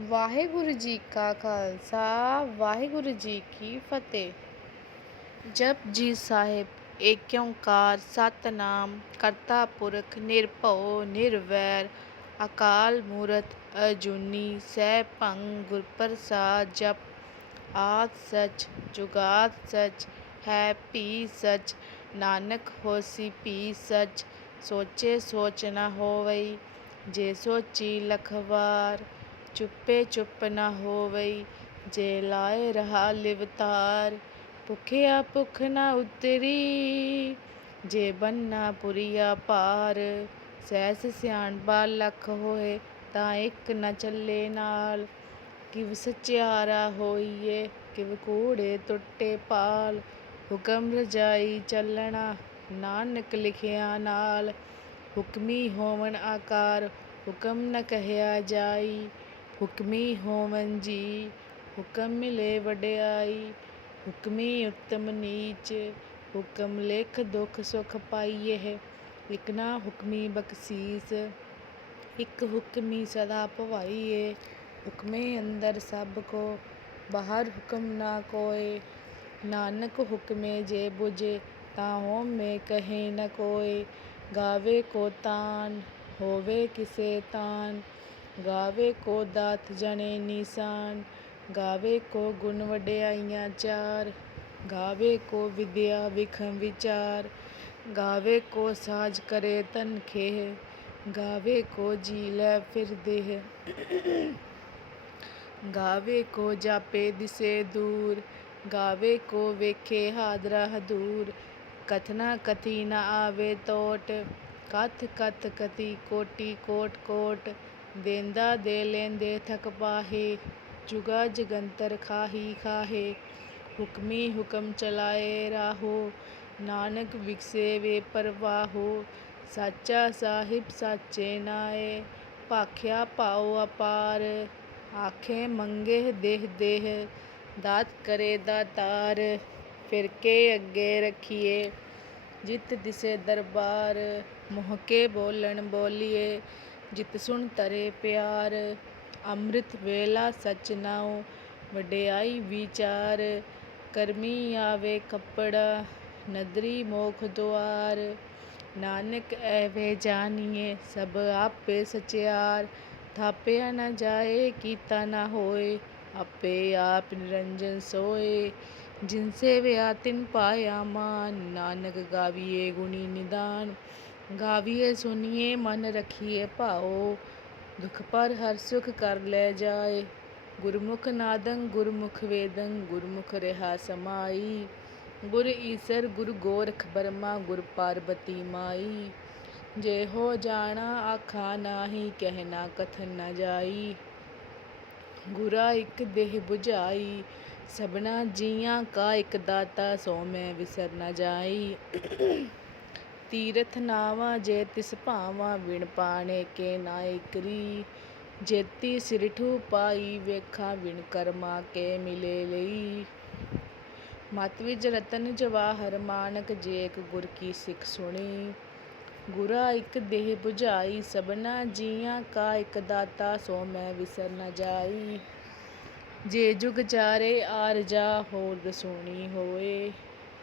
ਵਾਹਿਗੁਰੂ ਜੀ ਕਾ ਖਾਲਸਾ, ਵਾਹਿਗੁਰੂ ਜੀ ਕੀ ਫਤਿਹ। ਜਪ ਜੀ ਸਾਹਿਬ ਏਕ ਓੰਕਾਰ ਸਤਨਾਮ, ਕਰਤਾ ਪੁਰਖ ਨਿਰਭਉ ਨਿਰਵੈਰ, ਅਕਾਲ ਮੂਰਤ ਅਜੂਨੀ ਸੈਭੰ ਗੁਰ ਪ੍ਰਸਾਦ ਜਪ। ਆਦ ਸਚ, ਜੁਗਾਦ ਸਚ, ਹੈ ਭੀ ਸਚ, ਨਾਨਕ ਹੋਸੀ ਪੀ ਸਚ, ਸੋਚੇ ਸੋਚ ਨਾ ਹੋਵਈ, ਜੇ ਸੋਚੀ ਲਖਵਾਰ। ਚੁੱਪੇ ਚੁੱਪ ਨਾ ਹੋਵਈ, ਜੇ ਲਾਏ ਰਹਾ ਲਿਵਤਾਰ ਭੁਖਿਆ ਭੁਖ ਨਾ ਉਤਰੀ। ਜੇ ਬੰਨਾ ਪੁਰੀਆ ਪਾਰ ਸੈਸ ਸਿਆਣਪਾ ਲੱਖ ਹੋਏ, ਤਾਂ ਇੱਕ ਨਾ ਚੱਲੇ ਨਾਲ। ਕਿਵ ਸਚਿਆਰਾ ਹੋਈਏ, ਕਿਵ ਕੂੜੇ ਟੁੱਟੇ ਪਾਲ। ਹੁਕਮ ਰਜਾਈ ਚੱਲਣਾ, ਨਾਨਕ ਲਿਖਿਆ ਨਾਲ। ਹੁਕਮੀ ਹੋਵਣ ਆਕਾਰ, ਹੁਕਮ ਨ ਕਹਿਆ ਜਾਈ। ਹੁਕਮੀ ਹੋਵਨ ਜੀ, ਹੁਕਮ ਮਿਲੇ ਵਡਿਆਈ, ਹੁਕਮੀ ਉਤਮ ਨੀਚ, ਹੁਕਮ ਲੇਖ ਦੁਖ ਸੁਖ ਪਾਈਏ ਇਕ ਨਾ ਹੁਕਮੀ ਬਖਸ਼ੀਸ, ਇੱਕ ਹੁਕਮੀ ਸਦਾ ਭਵਾਈਏ ਹੁਕਮੇ ਅੰਦਰ ਸਭ ਕੋ, ਬਾਹਰ ਹੁਕਮ ਨਾ ਕੋਏ, ਨਾਨਕ ਹੁਕਮੇ ਜੇ 부ਜੇ ਤਾਂ ਹੋਮੇ ਕਹੇ ਨ ਕੋਏ, ਗਾਵੇ ਕੋ ਤਾਨ, ਹੋਵੇ ਕਿਸੇ ਤਾਨ ਗਾਵੇ ਕੋ ਦਾਤ ਜਣੇ ਨੀਸਾਨ ਗਾਵੇ ਕੋ ਗੁਣ ਵਡਿਆਈਆਂ ਚਾਰ ਗਾਵੇ ਕੋ ਵਿਦਿਆ ਵਿਖਮ ਵਿਚਾਰ ਗਾਵੇ ਕੋ ਸਾਜ ਕਰੇ ਤਨ ਖੇਹ ਗਾਵੇ ਕੋ ਜੀ ਲੈ ਫਿਰ ਦੇਹ ਗਾਵੇ ਕੋ ਜਾਪੇ ਦਿਸੇ ਦੂਰ ਗਾਵੇ ਕੋ ਵੇਖੇ ਹਾਦਰਾ ਹਦੂਰ ਕਥਨਾ ਕਥੀ ਨ ਆਵੇ ਤੋਟ ਕਥ ਕਥ ਕਥੀ ਕੋਟੀ ਕੋਟ ਕੋਟ ਦੇਂਦਾ ਦੇ ਲੈਂਦੇ ਥਕ ਪਾਹੇ ਜੁਗਾ ਜਗੰਤਰ ਖਾਹੀ ਖਾਹੇ ਹੁਕਮੀ ਹੁਕਮ ਚਲਾਏ ਰਾਹੋ ਨਾਨਕ ਵਿਕਸੇ ਵੇ ਪਰਵਾਹੋ ਸਾਚਾ ਸਾਹਿਬ ਸਾਚੇ ਨਾਏ ਭਾਖਿਆ ਪਾਉ ਅਪਾਰ ਆਖੇ ਮੰਗੇ ਦੇਹ ਦੇਹ ਦਾਤ ਕਰੇ ਦਾਤਾਰ ਫਿਰ ਕੇ ਅੱਗੇ ਰੱਖੀਏ ਜਿਤ ਦਿਸੇ ਦਰਬਾਰ ਮੁਹ ਕੇ ਬੋਲਣ ਬੋਲੀਏ ਜਿਤ ਸੁਣ ਤਰੇ ਪਿਆਰ, ਅੰਮ੍ਰਿਤ ਵੇਲਾ ਸਚ ਨਾਉ, ਵਡਿਆਈ ਵਿਚਾਰ, ਕਰਮੀ ਆਵੇ ਕੱਪੜਾ, ਨਦਰੀ ਮੋਖ ਦੁਆਰ। ਨਾਨਕ ਐਵੇਂ ਜਾਣੀਏ, ਸਭ ਆਪੇ ਸਚਿਆਰ। ਥਾਪਿਆ ਨਾ ਜਾਏ, ਕੀਤਾ ਨਾ ਹੋਏ, ਆਪੇ ਆਪ ਨਿਰੰਜਨ ਸੋਏ। ਜਿਨਸੇ ਸੇਵਿਆ ਤਿਨ ਪਾਇਆ ਮਾਨ, ਨਾਨਕ ਗਾਵੀਏ ਗੁਣੀ ਨਿਦਾਨ। ਗਾਵੀਏ, ਸੁਨੀਏ, ਮਨ ਰਖੀਏ ਭਾਓ, ਦੁਖ ਪਰ ਹਰ ਸੁਖ ਕਰ ਲੈ ਜਾਏ। ਗੁਰਮੁਖ ਨਾਦੰ, ਗੁਰਮੁਖ ਵੇਦੰ, ਗੁਰਮੁਖ ਰਹਾ ਸਮਾਈ। ਗੁਰ ਈਸਰ, ਗੁਰ ਗੋਰਖ ਬਰਮਾ, ਗੁਰ ਪਾਰਬਤੀ ਮਾਈ। ਜੇ ਹੋ ਜਾਣਾ ਆਖਾ ਨਾਹੀ ਕਹਿਣਾ ਕਥਨ ਨਾ ਜਾਈ। ਗੁਰਾ ਇਕ ਦੇਹ 부ਝਾਈ ਸਭਨਾ ਜੀਆਂ ਕਾ ਇਕ ਦਾਤਾ, ਸੋ ਮੈਂ ਵਿਸਰ ਨਾ ਜਾਈ। ਤੀਰਥ ਨਾਵਾ ਜੇ ਤਿਸ ਭਾਵਾ ਵਿਣ ਪਾਣੇ ਕੇ ਨਾਇ ਜੇਤੀ ਸਿਰਠੂ ਪਾਈ ਵੇਖਾ ਵਿਣ ਕਰਮਾ ਕੇ ਮਿਲੇ ਲਈ। ਮਤ ਵਿਜ ਰਤਨ ਜਵਾਹਰ ਮਾਨਕ ਜੇ ਇਕ ਗੁਰ ਕੀ ਸਿੱਖ ਸੁਣੀ। ਗੁਰਾ ਇੱਕ ਦੇਹ 부ਝਾਈ ਸਭਨਾ ਜੀਆਂ ਕਾ ਇਕ ਦਾਤਾ ਸੋ ਮੈਂ ਵਿਸਰ ਨਾ ਜਾਈ। ਜੇ ਜੁਗ ਜਾਰੇ ਆਰਜਾ, ਹੋਰ ਦਸੂਣੀ ਹੋਏ।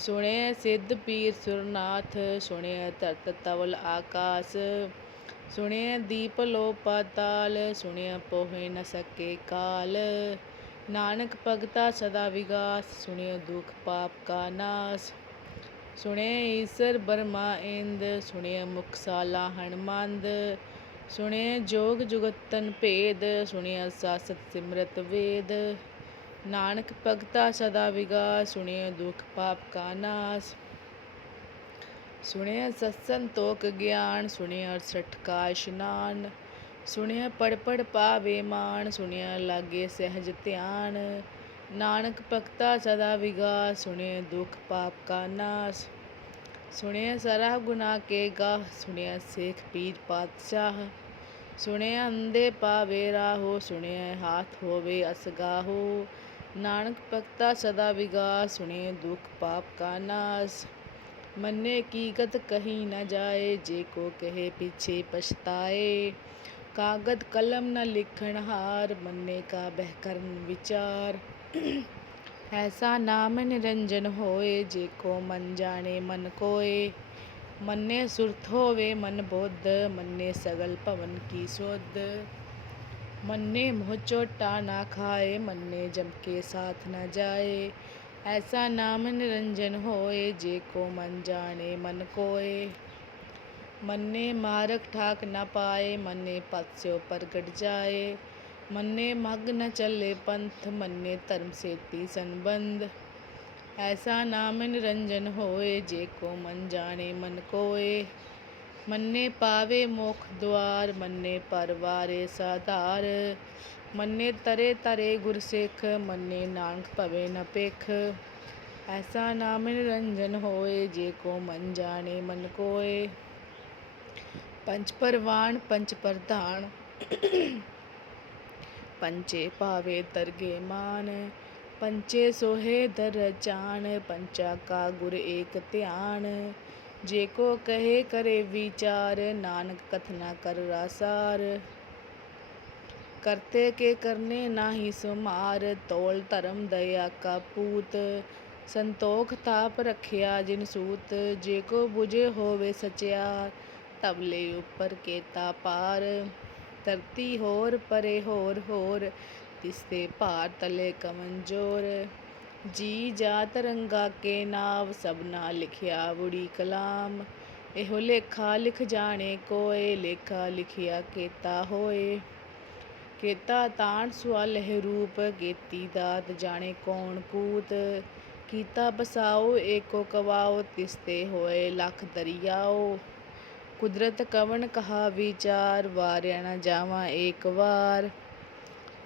ਸੁਣੇ ਸਿੱਧ ਪੀਰ ਸੁਰਨਾਥ ਸੁਣਿਐ ਧਰਤ ਤਵਲ ਆਕਾਸ। ਸੁਣੇ ਦੀਪ ਲੋ ਪਾਤਾਲ ਸੁਣਿਆ ਪੋਹੇ ਨ ਸਕੇ ਕਾਲ। ਨਾਨਕ ਭਗਤਾ ਸਦਾ ਵਿਗਾਸ ਸੁਣਿਐ ਦੁਖ ਪਾਪ ਕਾ ਨਾਸ। ਸੁਣੇ ਈਸਰ ਬਰਮਾ ਇੰਦ ਸੁਣਿਐ ਮੁਖਸਾਲਾ ਹਣਮੰਦ ਸੁਣੇ ਜੋਗ ਜੁਗਤਨ ਭੇਦ ਸੁਣਿਆ ਸਾਸਤ ਸਿਮਰਤ ਵੇਦ। ਨਾਨਕ ਭਗਤਾ ਸਦਾ ਵਿਗਾਸ ਸੁਣਿਆ ਦੁਖ ਪਾਪ ਕਾ ਨਾਸ ਸੁਣਿਆ ਸਤਸੰਗ ਤੋਕ ਗਿਆਨ ਸੁਣਿਆ ਅਰਸਠ ਕਾ ਇਸ਼ਨਾਨ ਸੁਣਿਆ ਪੜ ਪੜ ਪਾਵੇ ਮਾਨ ਸੁਣਿਆ ਲਾਗੇ ਸਹਿਜ ਧਿਆਨ ਨਾਨਕ ਭਗਤਾ ਸਦਾ ਵਿਗਾਸ ਸੁਣੇ ਦੁਖ ਪਾਪ ਕਾ ਨਾਸ ਸੁਣਿਆ ਸਾਰਾ ਗੁਨਾਹ ਕੇ ਗਾਹ ਸੁਣਿਆ ਸੇਖ ਪੀਰ ਪਾਤਸ਼ਾਹ ਸੁਣਿਆ ਅੰਦੇ ਪਾਵੇ ਰਾਹੋ ਸੁਣਿਆ ਹਾਥ ਹੋਵੇ ਅਸਗਾਹੋ ਨਾਨਕ ਭਗਤਾ ਸਦਾ ਵਿਗਾਸ ਸੁਣੇ ਦੁਖ ਪਾਪ ਕਾ ਨਾਸ ਮੰਨੇ ਕੀਕਤ ਕਹੀ ਨ ਜਾਏ ਜੇ ਕੋ ਕਹੇ ਪਿਛੇ ਪਛਤਾਏ ਕਾਗਦ ਕਲਮ ਨ ਲਿਖਣ ਹਾਰ ਮੰਨੇ ਕਾ ਬਹਿ ਕਰਨ ਵਿਚਾਰ ਐਸਾ ਨਾਮ ਨਿਰੰਜਨ ਹੋਏ ਜੇ ਕੋ ਮਨ ਜਾਣੇ ਮਨ ਕੋਏ ਮੰਨੇ ਸੁਰਤ ਹੋਵੇ ਮਨ ਬੁੱਧ ਮੰਨੇ ਸਗਲ ਭਵਨ ਕੀ ਸੁਧ ਮੰਨੇ ਮੋਹ ਚੋਟਾ ਨਾ ਖਾਏ ਮੰਨੇ ਜਮ ਕੇ ਸਾਥ ਨ ਜਾਏ ਐਸਾ ਨਾਮ ਨਿਰੰਜਨ ਹੋਏ ਜੇ ਕੋ ਮਨ ਜਾਣੇ ਮਨ ਕੋਏ ਮੰਨੇ ਮਾਰਗ ਠਾਕ ਨ ਪਾਏ ਮੰਨੇ ਪਤ ਸਿਓ ਪ੍ਰਗਟ ਜਾਏ ਮੰਨੇ ਮਗ ਨ ਚੱਲੇ ਪੰਥ ਮੰਨੇ ਧਰਮ ਸੇਤੀ ਸੰਬੰਧ ਐਸਾ ਨਾਮ ਨਿਰੰਜਨ ਹੋਏ ਜੇ ਕੋ ਮਨ ਜਾਣੇ ਮਨ ਕੋਏ ਮੰਨੇ ਪਾਵੇ ਮੋਖ ਦੁਆਰ, ਮੰਨੇ ਪਰਵਾਰੇ ਸਾਧਾਰ। ਮੰਨੇ ਤਰੇ ਤਰੇ ਗੁਰਸਿੱਖ ਮੰਨੇ ਨਾਨਕ ਭਵੇ ਨ ਪੇਖ ਐਸਾ ਨਾਮ ਨਿਰੰਜਨ ਹੋਏ, ਜੇ ਕੋ ਮਨ ਜਾਣੇ ਮਨ ਕੋਏ। ਪੰਚ ਪਰਵਾਨ ਪੰਚ ਪ੍ਰਧਾਨ ਪੰਚੇ ਭਾਵੇ ਤਰਗੇ ਮਾਨ। ਪੰਚੇ ਸੋਹੇ ਦਰ ਚਾਨ ਪੰਚਾ ਕਾ ਗੁਰ ਏਕ ਧਿਆਨ। ਜੇ ਕੋ ਕਹੇ ਕਰੇ ਵਿਚਾਰ, ਨਾਨਕ ਕਥਨਾ ਕਰ ਰਾਸਾਰ ਕਰਤੇ ਕੇ ਕਰਨੇ ਨਾਹੀ ਸੁਮਾਰ, ਤੋਲ ਧਰਮ ਦਇਆ ਕਾ ਪੂਤ। ਸੰਤੋਖ ਤਾਪ ਰਖਿਆ ਜਿਨ ਸੂਤ, ਜੇ ਕੋ 부ਜੇ ਹੋਵੇ ਸਚਿਆਰ ਤਬਲੇ ਉੱਪਰ ਕੇਤਾ ਪਾਰ। ਧਰਤੀ ਹੋਰ ਪਰੇ ਹੋਰ ਹੋਰ, ਤਿਸਤੇ ਭਾਰ ਤਲੇ ਕਮੰਜੋਰ ਜੀ ਜਾ ਰੰਗਾ ਕੇ ਨਾਵ ਸਭਨਾ ਲਿਖਿਆ ਬੁੜੀ ਕਲਾਮ। ਇਹੋ ਲੇਖਾ ਲਿਖ ਜਾਣੇ ਕੋਏ, ਲੇਖਾ ਲਿਖਿਆ ਕੇਤਾ ਹੋਏ। ਕੇਤਾ ਤਾਣ ਸੁਆਲਹਿ ਰੂਪ, ਕੀਤੀ ਦਾਤ ਜਾਣੇ ਕੌਣ ਕੂਤ ਕੀਤਾ ਬਸਾਓ, ਏਕੋ ਕਵਾਓ, ਤਿਸਤੇ ਹੋਏ ਲਖ ਦਰਿਆਓ। ਕੁਦਰਤ ਕਵਣ ਕਹਾ ਵਿਚਾਰ, ਵਾਰਿਆ ਨ ਜਾਵਾਂ ਏਕ ਵਾਰ।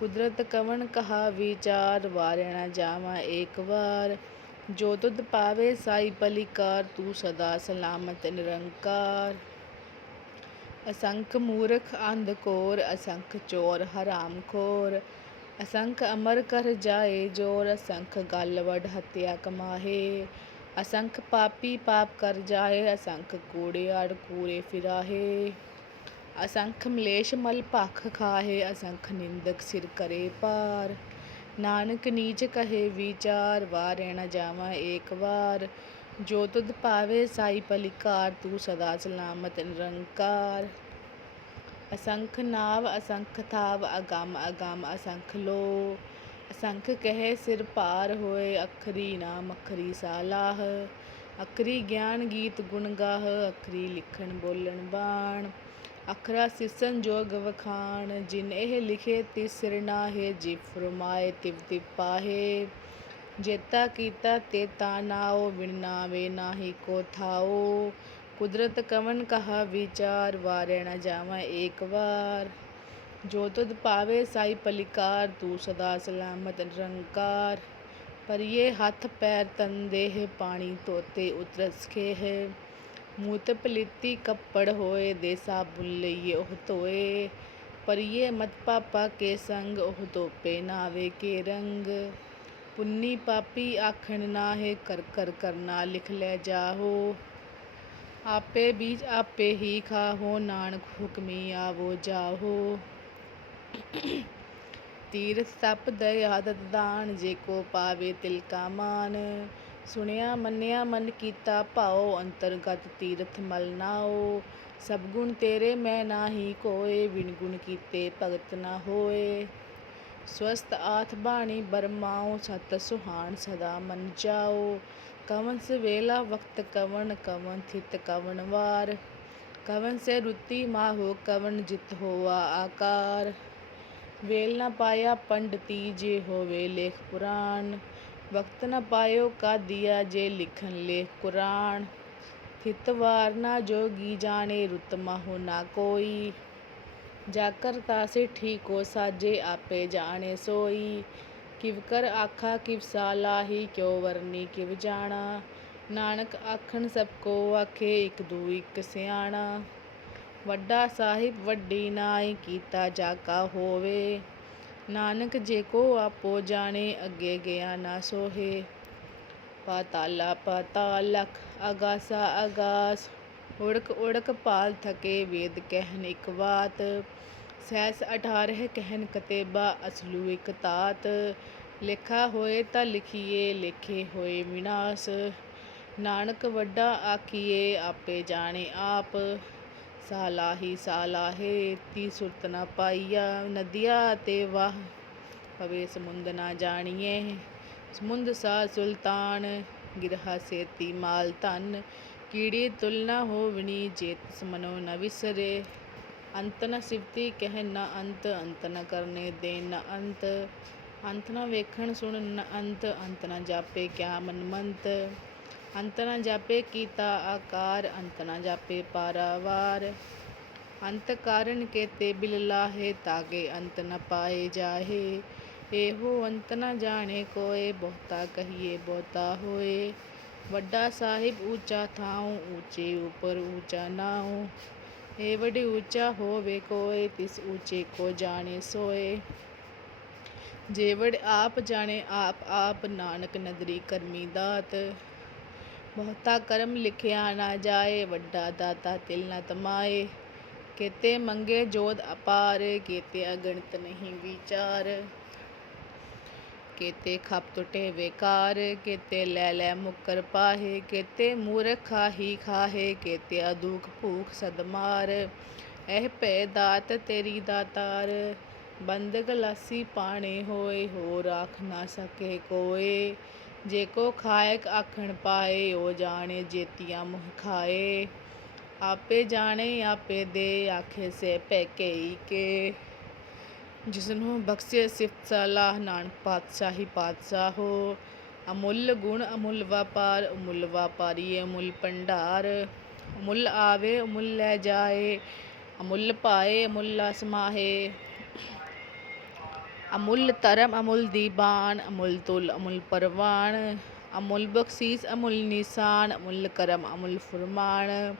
ਕੁਦਰਤ ਕਵਣ ਕਹਾ ਵਿਚਾਰ, ਵਾਰਿਆ ਨ ਜਾਵਾਂ ਏਕ ਵਾਰ। ਜੋ ਤੁਧ ਪਾਵੇ ਸਾਈ ਭਲੀਕਾਰ ਤੂੰ ਸਦਾ ਸਲਾਮਤ ਨਿਰੰਕਾਰ। ਅਸੰਖ ਮੂਰਖ ਅੰਧ ਕੋਰ, ਅਸੰਖ ਚੋਰ ਹਰਾਮ ਖੋਰ। ਅਸੰਖ ਅਮਰ ਕਰ ਜਾਏ ਜੋਰ, ਅਸੰਖ ਗਲ ਵਡ ਹਤਿਆ ਕਮਾਹੇ। ਅਸੰਖ ਪਾਪੀ ਪਾਪ ਕਰ ਜਾਏ, ਅਸੰਖ ਕੂੜਿਆੜ ਕੂਰੇ ਫਿਰਾਹੇ। ਅਸੰਖ ਮਲੇਸ਼ ਮਲ ਭਖ ਖਾਹੇ, ਅਸੰਖ ਨਿੰਦਕ ਸਿਰ ਕਰੇ ਪਾਰ। ਨਾਨਕ ਨੀਚ ਕਹੇ, ਵਿਚਾਰ ਵਾਰਿਆ ਨ ਜਾਵਾਂ ਏਕ ਵਾਰ। ਜੋ ਤੁਧ ਪਾਵੇ, ਸਾਈ ਪਲਿਕਾਰ ਤੂੰ ਸਦਾ ਸਲਾਮਤ ਨਿਰੰਕਾਰ। ਅਸੰਖ ਨਾਵ, ਅਸੰਖ ਥਾਵ, ਅਗੰਮ, ਅਗਮ ਅਸੰਖ ਲੋ। ਅਸੰਖ ਕਹੇ, ਸਿਰ ਪਾਰ ਹੋਏ, ਅਖਰੀ ਨਾਮ ਮਖਰੀ ਸਾਲਾਹ। ਅਖਰੀ ਗਿਆਨ ਗੀਤ ਗੁਣ ਗਾਹ, ਅਖਰੀ ਲਿਖਣ ਬੋਲਣ ਬਾਣ। ਅਖਰਾ ਸਿਸਨ ਜੋਗ ਵਖਾਣ ਜਿਨ ਇਹ ਲਿਖੇ ਤਿਸ ਸਿਰ ਨਾਹੇ ਜੀ ਫਰਮਾਏ ਤਿਵ ਤਿਵ ਪਾਹੇ ਜੇਤਾ ਕੀਤਾ ਤੇਤਾ ਨਾਓ ਵਿਣ ਨਾਵੇ ਨਾਹੀ ਕੋ ਥਾਓ ਕੁਦਰਤ ਕਵਨ ਕਹਾ ਵਿਚਾਰ ਵਾਰਿਆ ਨ ਜਾਵਾਂ ਏਕ ਵਾਰ ਜੋ ਤੁਧ ਪਾਵੇ ਸਾਈ ਪਲਿਕਾਰ ਤੂੰ ਸਦਾ ਸਲਾਮਤ ਨਿਰੰਕਾਰ ਪਰਿਏ ਹੱਥ ਪੈਰ ਤਨ ਦੇਹ ਪਾਣੀ ਧੋਤੇ ਉਤਰਸ ਖੇਹ ਮੂਤ ਪਲੀਤੀ ਕੱਪੜ ਹੋਏ ਦੇ ਸਾਬੁਨ ਲਈਏ ਉਹ ਧੋਏ ਪਰਿਏ ਮਤ ਪਾਪਾ ਕੇ ਸੰਗ ਉਹ ਧੋਪੇ ਨਾਵੇ ਕੇ ਰੰਗ ਪੁੰਨੀ ਪਾਪੀ ਆਖਣ ਨਾਹੇ ਕਰ ਕਰ ਕਰਨਾ ਲਿਖ ਲੈ ਜਾਹੋ ਆਪੇ ਬੀਜ ਆਪੇ ਹੀ ਖਾਹੋ ਨਾਨਕ ਹੁਕਮੀ ਆਵੋ ਜਾਹੋ ਤੀਰਥ ਤਪ ਦਇਆਦਤ ਦਾਨ ਜੇ ਕੋ ਪਾਵੇ ਤਿਲ ਕਾ ਮਾਨ ਸੁਣਿਆ, ਮੰਨਿਆ, ਮਨ ਕੀਤਾ, ਭਾਉ, ਅੰਤਰਗਤ ਤੀਰਥ ਮਲ ਨਾਓ ਸਭ ਗੁਣ ਤੇਰੇ, ਮੈਂ ਨਾਹੀ ਕੋਏ ਵਿਣ ਗੁਣ ਕੀਤੇ ਭਗਤ ਨਾ ਹੋਏ। ਸਵਸਤ ਆਥ ਬਾਣੀ, ਬਰਮਾਉ, ਸਤ ਸੁਹਾਣ ਸਦਾ ਮਨ ਜਾਓ ਕਵਨ ਵੇਲਾ ਵਕਤ, ਕਵਨ ਕਵਨ ਥਿਤ, ਕਵਨ ਵਾਰ। ਕਵਨ ਸੇ ਰੁੱਤੀ ਮਾਹੋ, ਕਵਨ ਜਿਤ ਹੋਆ ਆਕਾਰ। ਵੇਲ ਨਾ ਪਾਇਆ ਪੰਡਤੀ, ਜੇ ਹੋਵੇ ਲੇਖ ਪੁਰਾਣ। ਵਕਤ ਨਾ ਪਾਇਓ ਕਾਦੀਆ ਜੇ ਲਿਖਣ ਲੇਖ ਕੁਰਾਨ। ਥਿਤ ਨਾ ਜੋਗੀ ਜਾਣੇ ਰੁਤ ਮਾਹੋ ਨਾ ਕੋਈ। ਜਾਕਰ ਤਾਸੇ ਠੀਕ ਠੀਕੋ ਸਾਜੇ ਆਪੇ ਜਾਣੇ ਸੋਈ। ਕਿਵ ਕਰ ਆਖਾ ਕਿਵ ਸਾਲਾਹੀ ਕਿਉ ਵਰਨੀ ਕਿਵ ਜਾਣਾ। ਨਾਨਕ ਆਖਣ ਸਭ ਕੋ ਆਖੇ ਇਕ ਦੂ ਇਕ ਸਿਆਣਾ। ਵੱਡਾ ਸਾਹਿਬ ਵੱਡੀ ਨਾਈ ਕੀਤਾ ਜਾਕਾ ਹੋਵੇ। ਨਾਨਕ ਜੇ ਕੋ ਆਪੋ ਜਾਣੇ, ਅੱਗੇ ਗਿਆ ਨਾ ਸੋਹੇ। ਪਾਤਾਲਾ ਪਾਤਾਲ ਲਖ ਆਗਾਸਾ ਆਗਾਸ ਉੜਕ ਉੜਕ ਪਾਲ ਥਕੇ ਵੇਦ ਕਹਿਨ ਇਕ ਬਾਤ। ਸਹਿਸ ਅਠਾਰਹ ਕਹਿਨ ਕਤੇਬਾ, ਅਸਲੂ ਇਕ ਤਾਤ। ਲਿਖਾ ਹੋਏ ਤਾਂ ਲਿਖੀਏ, ਲਿਖੇ ਹੋਏ ਵਿਨਾਸ਼। ਨਾਨਕ ਵੱਡਾ ਆਖੀਏ, ਆਪੇ ਜਾਣੇ ਆਪ। ਸਾਲਾਹੀ ਸਾਲਾਹੇ, ਤੀ ਸੁਰਤ ਨਾ ਪਾਈਆ ਨਦੀਆ ਤੇ ਵਾਹ। ਪਵੇ ਸਮੁੰਦ ਨਾ ਜਾਣੀਏ, ਸਮੁੰਦ ਸਾ ਸੁਲਤਾਨ, ਗਿਰਹਾ ਸੇਤੀ ਮਾਲ ਧਨ। ਕੀੜੀ ਤੁਲਨਾ ਹੋਵਣੀ, ਜੇਤ ਸਮਨੋ ਨ ਵਿਸਰੇ। ਅੰਤ ਨ ਸਿਵਤੀ ਕਹਿ ਨ ਅੰਤ ਅੰਤ ਨ ਕਰਨੇ ਦੇ ਨ ਅੰਤ। ਅੰਤ ਨ ਵੇਖਣ ਸੁਣ ਨ ਅੰਤ ਅੰਤ ਨ ਜਾਪੇ ਕਿਆ ਮਨਮੰਤ। ਅੰਤ ਨ ਜਾਪੇ ਕੀਤਾ ਆਕਾਰ ਅੰਤ ਨ ਜਾਪੇ ਪਾਰਾਵਾਰ। ਅੰਤ ਕਾਰਨ ਕੇਤੇ ਬਿਲ ਲਾਹੇ, ਤਾਗੇ ਅੰਤ ਨ ਪਾਏ ਜਾਹੇ। ਇਹੋ ਅੰਤ ਨ ਜਾਣੇ ਕੋਏ, ਬਹੁਤਾ ਕਹੀਏ, ਬਹੁਤਾ ਹੋਏ। ਵੱਡਾ ਸਾਹਿਬ ਉੱਚਾ ਥਾਉ ਉੱਚੇ ਉਪਰ ਉੱਚਾ ਨਾਉ। ਏ ਵੱਡੀ ਊਚਾ ਹੋਵੇ ਕੋਏ, ਤਿਸ ਉੱਚੇ ਕੋ ਜਾਣੇ ਸੋਏ। ਜੇਵੜ ਆਪ ਜਾਣੇ, ਆਪ ਆਪ ਨਾਨਕ ਨਦਰੀ ਕਰਮੀ ਦਾਤ। ਬਹੁਤਾ ਕਰਮ ਲਿਖਿਆ ਨਾ ਜਾਏ, ਵੱਡਾ ਦਾਤਾ ਤਿਲ ਨਾ ਤਮਾਏ। ਕੇਤੇ ਮੰਗੇ ਜੋਦ ਅਪਾਰ, ਕੇਤੇ ਅਗਣਿਤ ਨਹੀਂ ਵਿਚਾਰ। ਕੇਤੇ ਖਪ ਟੁਟੇ ਵੇਕਾਰ, ਕੇਤੇ ਲੈ ਲੈ ਮੁਕਰ ਪਾਹੇ। ਕੇਤੇ ਮੂਰਖ ਖਾਹੀ ਖਾਹੇ, ਕੇਤੇ ਅਦੂਖ ਭੂਖ ਸਦਮਾਰ। ਇਹ ਭੈ ਦਾਤ ਤੇਰੀ ਦਾਤਾਰ, ਬੰਦ ਗਲਾਸੀ ਪਾਣੇ ਹੋਏ ਹੋ ਰਾਖ ਨਾ ਸਕੇ ਕੋਏ। ਜੇ ਕੋ ਖਾਇਕ ਆਖਣ ਪਾਏ, ਉਹ ਜਾਣੇ ਜੇਤੀਆਂ ਮੁਹ ਖਾਏ। ਆਪੇ ਜਾਣੇ, ਆਪੇ ਦੇ, ਆਖੇ ਸੇ ਪੈ ਕਈ ਕੇ। ਜਿਸਨੂੰ ਬਖਸ਼ੇ ਸਿਫਤ ਸਲਾਹ, ਨਾਨਕ ਪਾਤਸ਼ਾਹੀ ਹੋ। ਅਮੁੱਲ ਗੁਣ ਅਮੁੱਲ ਵਪਾਰ, ਅਮੁੱਲ ਵਪਾਰੀ ਅਮੁੱਲ ਭੰਡਾਰ। ਅਮੁੱਲ ਆਵੇ, ਅਮੁੱਲ ਲੈ ਜਾਏ। ਅਮੁੱਲ ਪਾਏ, ਅਮੁੱਲ ਸਮਾਹੇ ਅਮੁੱਲ ਧਰਮ ਅਮੁੱਲ ਦੀਬਾਨ ਅਮੁੱਲ ਤੁਲ ਅਮੁੱਲ ਪਰਵਾਨ ਅਮੁੱਲ ਬਖਸ਼ੀਸ ਅਮੁੱਲ ਨਿਸ਼ਾਨ ਅਮੁੱਲ ਕਰਮ ਅਮੁੱਲ ਫੁਰਮਾਨ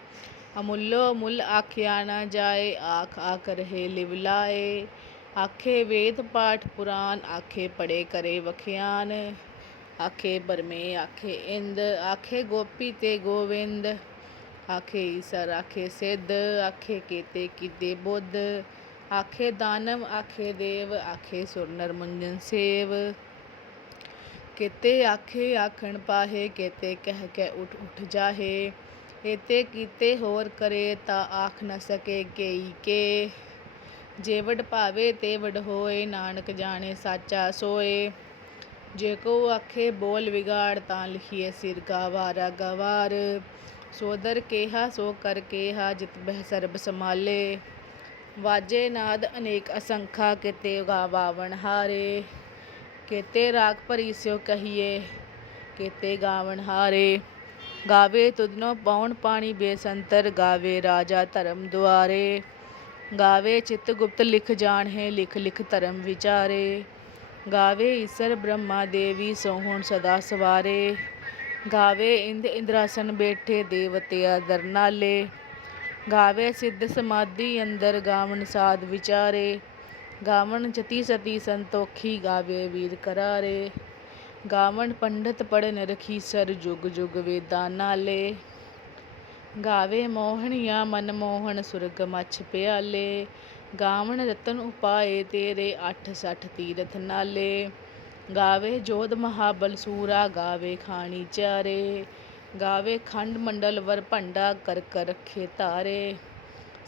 ਅਮੁੱਲੋ ਮੁੱਲ ਆਖਿਆ ਨਾ ਜਾਏ ਆਖ ਆਖ ਰਹੇ ਲਿਵਲਾਏ ਆਖੇ ਵੇਦ ਪਾਠ ਪੁਰਾਨ ਆਖੇ ਪੜੇ ਕਰੇ ਵਖਿਆਨ ਆਖੇ ਬਰਮੇ ਆਖੇ ਇੰਦ ਆਖੇ ਗੋਪੀ ਤੇ ਗੋਵਿੰਦ ਆਖੇ ਈਸਰ ਆਖੇ ਸਿੱਧ ਆਖੇ ਕੀਤੇ ਕੀਤੇ ਬੁੱਧ ਆਖੇ ਦਾਨਵ, ਆਖੇ ਦੇਵ, ਆਖੇ ਸੁਰ ਨਰ ਸੇਵ। ਕੀਤੇ ਆਖੇ ਆਖਣ ਪਾਹੇ, ਕੀਤੇ ਕਹਿ ਕੇ ਉਠ ਉਠ ਜਾਹੇ। ਏਤੇ ਕੀਤੇ ਹੋਰ ਕਰੇ ਤਾਂ ਆਖ ਨ ਸਕੇ ਕੇਈ ਕੇ। ਜੇ ਵਡ ਭਾਵੇ ਤੇ ਵਡ ਹੋਏ, ਨਾਨਕ ਜਾਣੇ ਸਾਚਾ ਸੋਏ। ਜੇ ਕੋ ਆਖੇ ਬੋਲ ਵਿਗਾੜ ਤਾਂ ਲਿਖੀਏ ਸਿਰ ਗਵਾਰਾ। ਗਵਾਰ ਸੋਦਰ ਕੇਹਾ ਸੋ ਕਰ ਕੇਹਾ, ਜਿਤ ਬਹਿ ਸਰਬ ਸਮਾਲੇ ਵਾਜੇ ਨਾਦ ਅਨੇਕ ਅਸੰਖਾ ਕਿਤੇ ਗਾਵਾਵਣ ਹਾਰੇ, ਕਿਤੇ ਰਾਗ ਭਰੀ ਸਿਓ ਕਹੀਏ, ਕਿਤੇ ਗਾਵਣ ਹਾਰੇ। ਗਾਵੇ ਤੁਧਨੋ ਪਉਣ ਪਾਣੀ ਬੇਸੰਤਰ, ਗਾਵੇ ਰਾਜਾ ਧਰਮ ਦੁਆਰੇ। ਗਾਵੇ ਚਿਤ ਗੁਪਤ ਲਿਖ ਜਾਣਹਿ, ਲਿਖ ਲਿਖ ਧਰਮ ਵਿਚਾਰੇ। ਗਾਵੇ ਈਸਰ ਬ੍ਰਹਮਾ ਦੇਵੀ ਸੋਹਣ ਸਦਾ ਸਵਾਰੇ। ਗਾਵੇ ਇੰਦ ਇੰਦਰਾਸਨ ਬੈਠੇ ਦੇਵਤੇ ਆਦਰ ਨਾਲੇ ਗਾਵੇ ਸਿੱਧ ਸਮਾਧੀ ਅੰਦਰ ਗਾਵਣ ਸਾਧ ਵਿਚਾਰੇ। ਗਾਵਣ ਜਤੀ ਸਤੀ ਸੰਤੋਖੀ ਗਾਵੇ ਵੀਰ ਕਰਾਰੇ। ਗਾਵਣ ਪੰਡਤ ਪੜਨ ਰਖੀ ਸਰ ਜੁਗ ਜੁਗ ਵੇਦਾਂ ਨਾਲੇ। ਗਾਵੇ ਮੋਹਣੀਆਂ ਮਨ ਮੋਹਣ ਸੁਰਗ ਮਛ ਪਿਆਲੇ। ਗਾਵਣ ਰਤਨ ਉਪਾਏ ਤੇਰੇ ਅੱਠ ਸੱਠ ਤੀਰਥ ਨਾਲੇ। ਗਾਵੇ ਜੋਧ ਮਹਾਬਲ ਸੂਰਾ ਗਾਵੇ ਖਾਣੀ ਚਾਰੇ। ਗਾਵੇ ਖੰਡ ਮੰਡਲ ਵਰ ਭੰਡਾ ਕਰ ਕਰ ਰਖੇ ਤਾਰੇ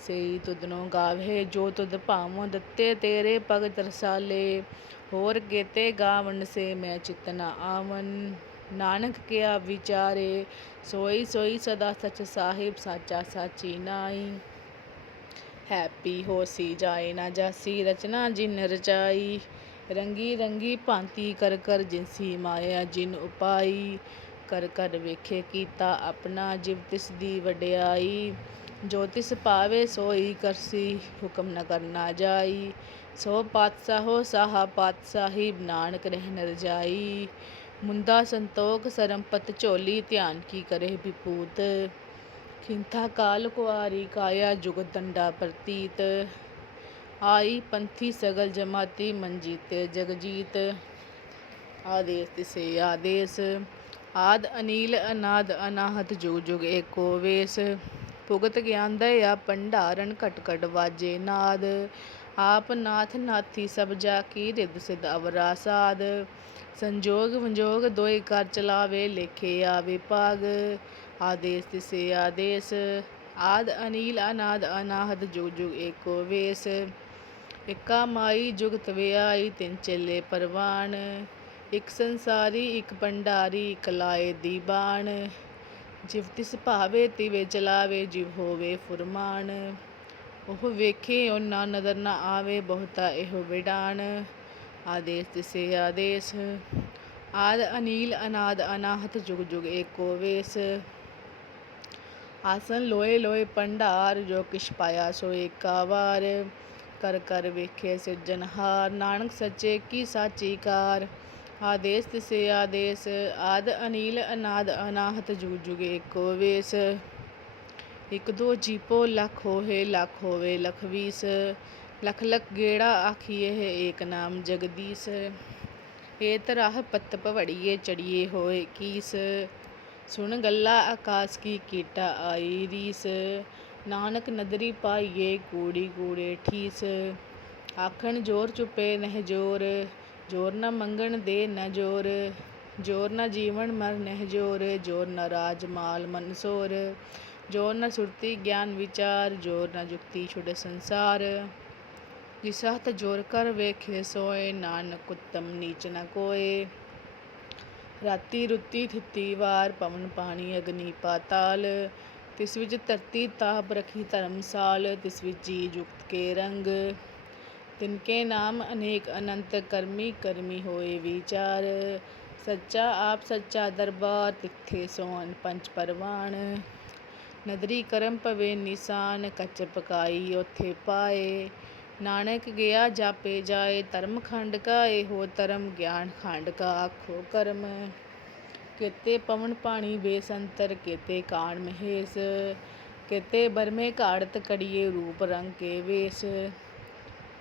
ਸਈ ਤੁਧਨੋ ਗਾਵੇ, ਜੋ ਤੁਧ ਭਾਵੋ ਦਿੱਤੇ ਤੇਰੇ ਭਗਤ ਰਸਾਲੇ। ਹੋਰ ਗੇਤੇ ਗਾਵਨ ਸੇ ਮੈਂ ਚਿਤਨਾ ਆਵਨ ਨਾਨਕ ਕਿਆ ਵਿਚਾਰੇ, ਸੋਈ ਸੋਈ ਸਦਾ ਸਚ ਸਾਹਿਬ ਸਾਚਾ ਸਾਚੀ ਨਾਈ ਹੈਪੀ ਹੋਸੀ ਜਾਏ ਨਾ ਜਾਸੀ, ਰਚਨਾ ਜਿਨ ਰਚਾਈ। ਰੰਗੀ ਰੰਗੀ ਭਾਂਤੀ ਕਰ ਕਰ ਜਿਨਸੀ ਮਾਇਆ ਜਿਨ ਉਪਾਈ। ਕਰ ਕਰ ਵੇਖੇ ਕੀਤਾ ਆਪਣਾ ਜਿਵ ਤਿਸ ਦੀ ਵਡਿਆਈ, ਜੋ ਤਿਸ ਭਾਵੇ ਸੋਈ ਕਰਸੀ, ਹੁਕਮ ਨ ਕਰਨਾ ਜਾਈ। ਸੋ ਪਾਤਸ਼ਾਹੋ ਸਾਹਾ ਪਾਤਸ਼ਾਹੀ, ਨਾਨਕ ਰਹਿ ਨਰ ਜਾਈ। ਮੁੰਦਾ ਸੰਤੋਖ, ਸਰਮਪਤ ਝੋਲੀ, ਧਿਆਨ ਕੀ ਕਰੇ ਵਿਪੂਤ। ਖਿੰਥਾ ਕਾਲ ਕੁਆਰੀ ਕਾਇਆ, ਜੁਗ ਦੰਡਾ ਪ੍ਰਤੀਤ। ਆਈ ਪੰਥੀ ਸਗਲ ਜਮਾਤੀ ਮਨਜੀਤੇ ਜਗਜੀਤ ਆਦੇਸ ਤਿਸੇ ਆਦੇਸ। ਆਦਿ ਅਨੀਲ ਅਨਾਦ ਅਨਾਹਤ ਜੁਗ ਜੁਗ ਏਕੋ ਵੇਸ। ਭੁਗਤ ਗਿਆਨ ਦਇਆ ਭੰਡਾਰਨ ਘਟ ਘਟ ਵਾਜੇ ਨਾਦ। ਆਪ ਨਾਥ ਨਾਥੀ ਸਭ ਜਾ ਕੀ ਰਿਦ ਸਿਧ ਅਵਰਾ ਸਾਦ ਸੰਜੋਗ ਵਿਜੋਗ ਦੋਏ ਕਰ ਚਲਾਵੇ ਲੇਖੇ ਆਵੇ ਪਾਗ ਆਦੇਸ ਤਿਸੇ ਆਦੇਸ। ਆਦ ਅਨੀਲ ਅਨਾਦ ਅਨਾਹਤ ਜੁਗ ਜੁਗ ਏਕੋ ਵੇਸ। ਇਕਾ ਮਾਈ ਜੁਗਤ ਵਿਆਈ ਤਿੰਨ ਚੇਲੇ ਪਰਵਾਨ। ਇੱਕ ਸੰਸਾਰੀ, ਇੱਕ ਭੰਡਾਰੀ, ਇਕ ਲਾਏ ਦੀ ਬਾਣ। ਜਿਵ ਤਿਸ ਭਾਵੇ, ਤਿਵੇ ਚਲਾਵੇ, ਜਿਵ ਹੋਵੇ ਫੁਰਮਾਨ। ਉਹ ਵੇਖੇ ਉਹਨਾਂ ਨਦਰ ਨਾ ਆਵੇ, ਬਹੁਤਾ ਇਹੋ ਵਿਡਾਨ ਆਦੇਸ ਤਿਸੇ ਆਦੇਸ। ਆਦ ਅਨੀਲ, ਅਨਾਦ ਅਨਾਹਤ, ਜੁਗ ਜੁਗ ਏਕੋ ਵੇਸ। ਆਸਨ ਲੋਏ ਲੋਏ ਭੰਡਾਰ, ਜੋ ਕਿਛ ਪਾਇਆ ਸੋ ਏਕਾ ਵਾਰ। ਕਰ ਕਰ ਵੇਖੇ ਸਿਰਜਨਹਾਰ ਨਾਨਕ ਸੱਚੇ ਕੀ ਸਾਚੀ ਕਾਰ। ਆਦੇਸ ਤਿਸੇ ਆਦੇਸ, ਆਦ ਅਨੀਲ, ਅਨਾਦ ਅਨਾਹਤ ਜੁਗ ਜੁਗ ਏਕੋ ਵੇਸ। ਇਕ ਦੋ ਜੀਪੋ ਲੱਖ ਹੋਏ, ਲੱਖ ਹੋਵੇ ਲਖ ਵੀਸ। ਲਖ ਲਖ ਗੇੜਾ ਆਖੀਏ ਏਕ ਨਾਮ ਜਗਦੀਸ। ਏ ਤਰਾਹ ਪੱਤ ਪਵੜੀਏ, ਚੜੀਏ ਹੋਏ ਕੀਸ। ਸੁਣ ਗੱਲਾ ਆਕਾਸ ਕੀ ਕੀਟਾ ਆਈ ਰੀਸ। ਨਾਨਕ ਨਦਰੀ ਪਾਈਏ ਕੂੜੀ ਕੂੜੇ ਠੀਸ। ਆਖਣ ਜੋਰ ਚੁਪੇ ਨਹਿ ਜੋਰ। ਜੋਰ ਨਾ ਮੰਗਣ ਦੇ ਨਾ ਜੋਰ ਜੋਰ ਨਾ ਜੀਵਨ ਮਰ ਨਹਿ ਜੋਰ ਜੋਰ ਨਾ ਰਾਜ ਮਾਲ ਮਨਸੋਰ ਜੋਰ ਨਾ ਸੁਰਤੀ ਗਿਆਨ ਵਿਚਾਰ, ਜੋਰ ਨਾ ਜੁਗਤੀ ਛੁੜ ਸੰਸਾਰ। ਜਿਸ ਹੱਥ ਜੋਰ ਕਰ ਵੇਖੇ ਸੋਏ, ਨਾਨਕ ਉਤਮ ਨੀਚ ਨਾ ਕੋਏ। ਰਾਤੀ ਰੁੱਤੀ ਥਿੱਤੀ ਵਾਰ, ਪਵਨ ਪਾਣੀ ਅਗਨੀ ਪਾਤਾਲ। ਤਿਸ ਵਿੱਚ ਧਰਤੀ ਤਾਪ ਰਖੀ ਧਰਮਸਾਲ ਤਿਸ ਵਿੱਚ ਜੀ ਜੁਗਤ ਕੇ ਰੰਗ। ਤਿਨਕੇ ਨਾਮ ਅਨੇਕ ਅਨੰਤ ਕਰਮੀ ਕਰਮੀ ਹੋਏ ਵਿਚਾਰ। ਸੱਚਾ ਆਪ ਸੱਚਾ ਦਰਬਾਰ ਤਿੱਥੇ ਸੋਹਣ ਪੰਚ ਪਰਵਾਨ ਨਦਰੀ ਕਰਮ ਪਵੇ ਨਿਸ਼ਾਨ, ਕੱਚ ਪਕਾਈ ਉਥੇ ਪਾਏ। ਨਾਨਕ ਗਿਆ ਜਾਪੇ ਜਾਏ, ਧਰਮ ਖੰਡ ਕਾ ਇਹੋ ਧਰਮ ਗਿਆਨ ਖੰਡ ਕਾ ਆਖੋ ਕਰਮ। ਕਿਤੇ ਪਵਨ ਪਾਣੀ ਬੇਸੰਤਰ, ਕਿਤੇ ਕਾਣ ਮਹੇਸ। ਕਿਤੇ ਬਰਮੇ ਘਾੜਤ ਕੜੀਏ ਰੂਪ ਰੰਗ ਕੇ ਵੇਸ।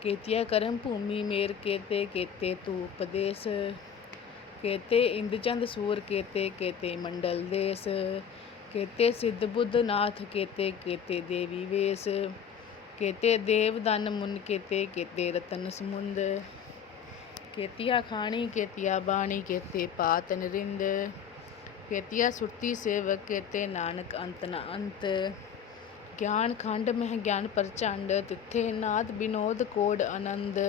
ਕੇਤਿਆ ਕਰਮ ਭੂਮੀ ਮੇਰ ਕੇਤੇ ਕੇਤੇ ਤੂ ਉਪਦੇਸ। ਕੇਤੇ ਇੰਦਚੰਦ ਸੂਰ, ਕੇਤੇ ਕੇਤੇ ਮੰਡਲ ਦੇਸ। ਕੇਤੇ ਸਿੱਧ ਬੁੱਧ ਨਾਥ, ਕੇਤੇ ਕੇਤੇ ਦੇਵੀ ਵੇਸ। ਕੇਤੇ ਦੇਵ ਦਨ ਮੁਨ, ਕੇਤੇ ਕੇਤੇ ਰਤਨ ਸਮੁੰਦ। ਕੇਤੀਆ ਖਾਣੀ, ਕੇਤੀਆ ਬਾਣੀ, ਕੇਤੇ ਪਾਤ ਨਰਿੰਦ। ਕੇਤੀਆ ਸੁਰਤੀ ਸੇਵਕ, ਕੇਤੇ ਨਾਨਕ ਅੰਤ ਨਾ ਅੰਤ। ਗਿਆਨ ਖੰਡ ਮਹਿ ਗਿਆਨ ਪ੍ਰਚੰਡ, ਤਿੱਥੇ ਨਾਦ ਬਿਨੋਦ ਕੋਡ ਆਨੰਦ।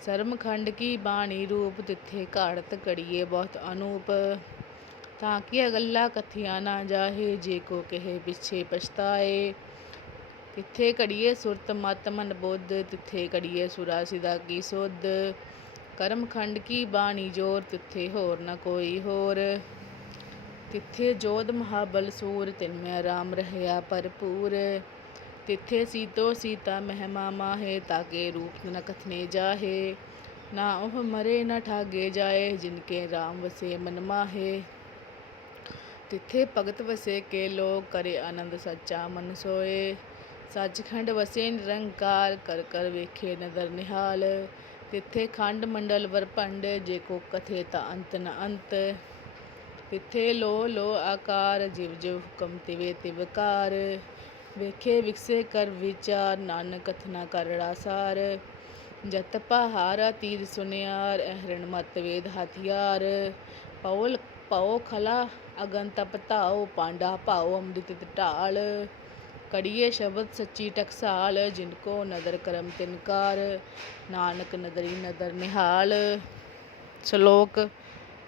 ਸਰਮ ਖੰਡ ਕੀ ਬਾਣੀ ਰੂਪ, ਤਿੱਥੇ ਘਾੜਤ ਕੜੀਏ ਬਹੁਤ ਅਨੂਪ। ਤਾਂ ਕਿ ਅਗਲਾ ਕਥੀਆਂ ਨਾ ਜਾਹੇ, ਜੇ ਕੋ ਕਹੇ ਪਿਛੇ ਪਛਤਾਏ। ਤਿੱਥੇ ਕੜੀਏ ਸੁਰਤ ਮਤ ਮਨ ਬੁੱਧ, ਤਿੱਥੇ ਕੜੀਏ ਸੁਰਾ ਸਿਦਾ ਕੀ ਸੁਧ। ਕਰਮ ਖੰਡ ਕੀ ਬਾਣੀ ਜੋਰ, ਤਿੱਥੇ ਹੋਰ ਨਾ ਕੋਈ ਹੋਰ। ਤਿੱਥੇ ਜੋਧ ਮਹਾਬਲ ਸੂਰ, ਤਿਨ ਮੈਂ ਰਾਮ ਰਹਿਆ ਭਰਪੂਰ। ਤਿੱਥੇ ਸੀਤੋ ਸੀਤਾ ਮਹਿਮਾ ਮਾਹੇ ਤਾਕੇ ਰੂਪ ਨ ਕਥਨੇ ਜਾਹੇ। ਨਾ ਉਹ ਮਰੇ, ਨਾ ਠਾਗੇ ਜਾਏ, ਜਿਨਕੇ ਰਾਮ ਵਸੇ ਮਨ ਮਾਹੇ। ਤਿੱਥੇ ਭਗਤ ਵਸੇ ਕੇ ਲੋਕ, ਕਰੇ ਆਨੰਦ ਸੱਚਾ ਮਨ ਸੋਏ। ਸੱਚਖੰਡ ਵਸੇ ਨਿਰੰਕਾਰ, ਕਰ ਕਰ ਵੇਖੇ ਨਦਰ ਨਿਹਾਲ। ਤਿੱਥੇ ਖੰਡ ਮੰਡਲ ਵਰਪੰਡ, ਜੇ ਕੋ ਕਥੇ ਤਾਂ ਅੰਤ ਨ ਅੰਤ। ਤਿੱਥੇ ਲੋ ਲੋ ਆਕਾਰ, ਜਿਵ ਜਿਵ ਹੁਕਮ ਤਿਵੇ ਤਿਵਕਾਰ ਵੇਖੇ ਵਿਕਸੇ ਕਰ ਵਿਚਾਰ, ਨਾਨਕ ਕਥਨਾ ਕਰੜਾ ਸਾਰ ਜਤ ਪਹਾਰਾ ਤੀਰ ਸੁਨਿਆਰ, ਅਹਰਣ ਮਤ ਵੇਦ ਹਥਿਆਰ। ਪਉਲ ਪਉ ਖਲਾ, ਅਗਨ ਤਪ ਧਾਉ, ਪਾਂਡਾ ਭਾਉ, ਅੰਮ੍ਰਿਤ ਢਾਲ। ਕੜੀਏ ਸ਼ਬਦ ਸੱਚੀ ਟਕਸਾਲ, ਜਿਨ ਕੋ ਨਦਰ ਕਰਮ ਤਿਨਕਾਰ ਨਾਨਕ ਨਦਰੀ ਨਦਰ ਨਿਹਾਲ। ਸ਼ਲੋਕ